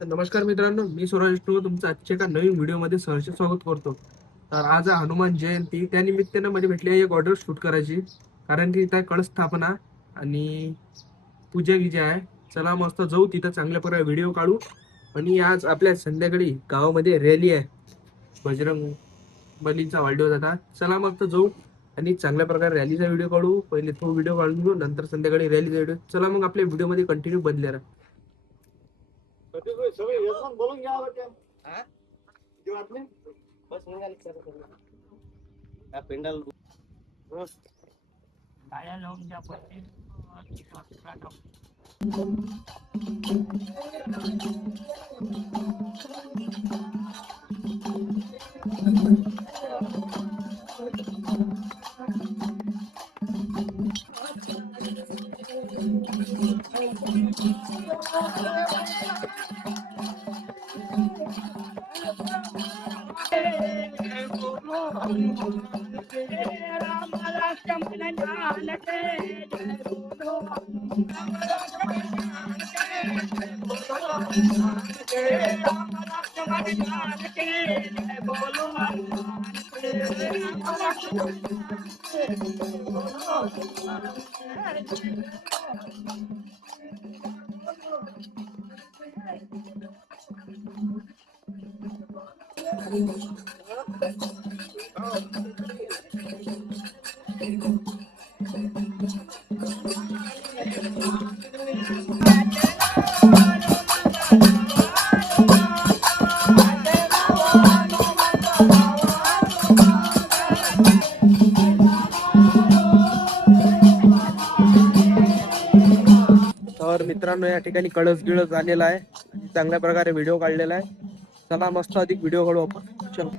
तर नमस्कार मित्रांनो, मी सूरज तुमचं आजच्या एका नवीन व्हिडिओमध्ये सहर्ष स्वागत करतो. तर आज आहे हनुमान जयंती, त्या निमित्तानं मध्ये भेटली एक ऑर्डर शूट करायची, कारण की इथं कळस स्थापना आणि पूजा विजय आहे. चला मस्त जाऊ तिथं, चांगल्या प्रकारे व्हिडिओ काढू. आणि आज आपल्या संध्याकाळी गावामध्ये रॅली आहे, बजरंग बलीचा वाढदिवस आता. चला मग तर जाऊ आणि चांगल्या प्रकारे रॅलीचा व्हिडिओ काढू. पहिले तो व्हिडिओ काढून घेऊ, नंतर संध्याकाळी रॅलीचा व्हिडिओ. चला मग आपल्या व्हिडिओमध्ये कंटिन्यू बनले राहा. सगळे एकदम बोलून घ्या होत्या जीवातले बस निघाली सर हा पेंडल गाड्या लावून द्या पहिले. राम लक्ष्मण जानके जय बोलो राम लक्ष्मण जानके जय बोलो तर मित्रांनो, या ठिकाणी कळस गिळस आलेला आहे आणि चांगल्या प्रकारे व्हिडिओ काढलेला आहे. चला मस्त अधिक व्हिडिओ काढू आपण. चलो.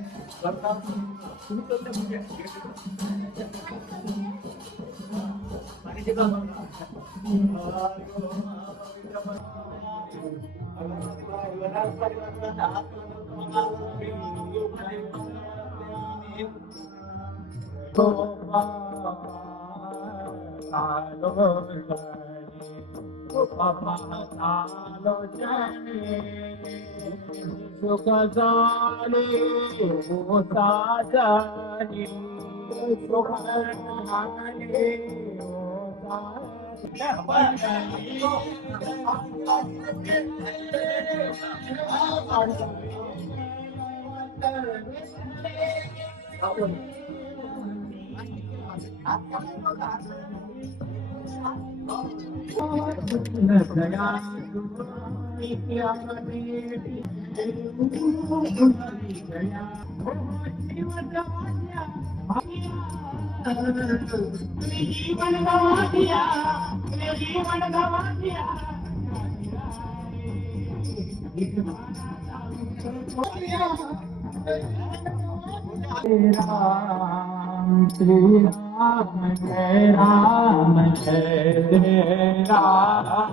राम श्री राम जय राम जय राम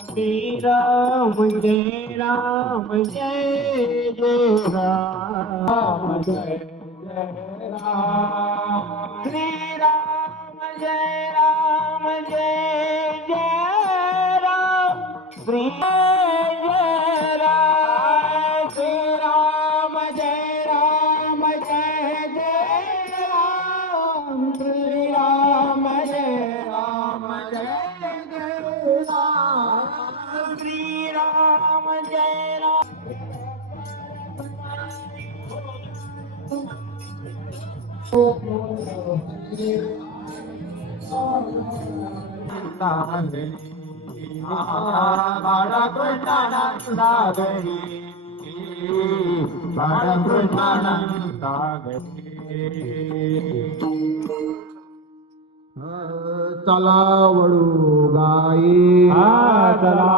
श्री राम जय राम जय जय राम जय जय राम श्री राम जय राम जय जय राम श्री जय राम श्री राम जय राम जय जय राम श्री राम जय राम जय जय राम श्री राम जय राम बाळा कृष्णानंदा घरी बाळा कृष्णानंदा घरी चला वळू गाई चला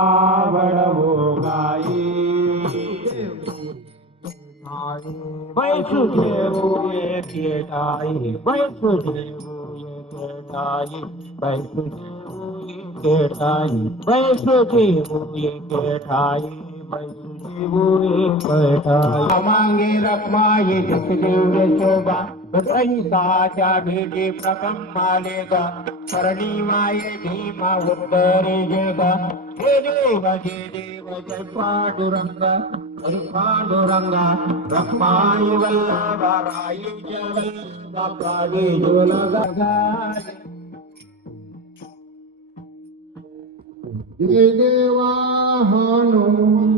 वळवू गाई बैसू देऊ एके ठाई बैसू देऊ एके ठाई बैसू देऊ एके ठाई बैसू देऊ एके ठाई बैसू देऊ एके ठाई मांगे रखमाये जस देव शोभा साच्या भेटी प्रकम मालेगा करणी माये भीमा उत्तरे जगा हे देव जय पांडुरंगा जय पांडुरंगा रखमाई वल्लभा राई जय वल्लभा प्राणी जोलगा जय देवा हनुमान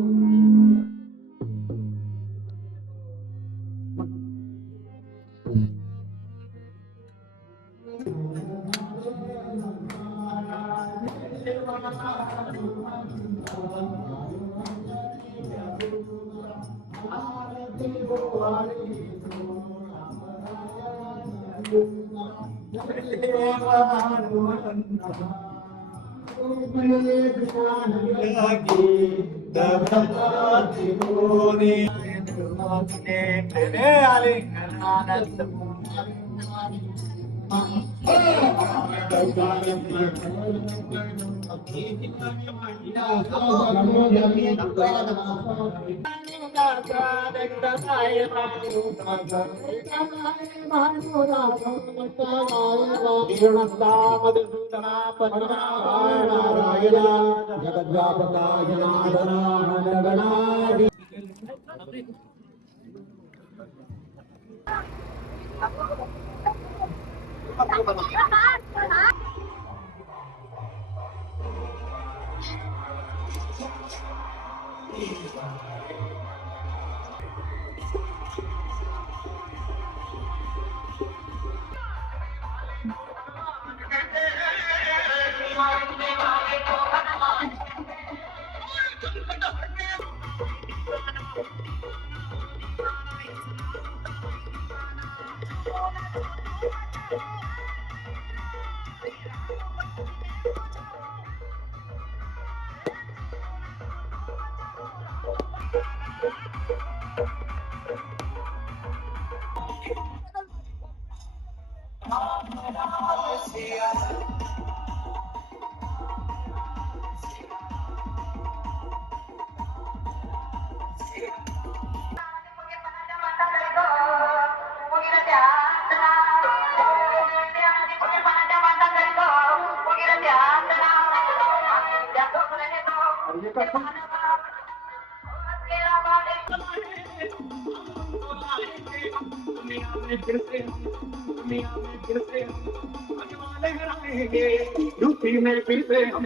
दुखी में फिर से हम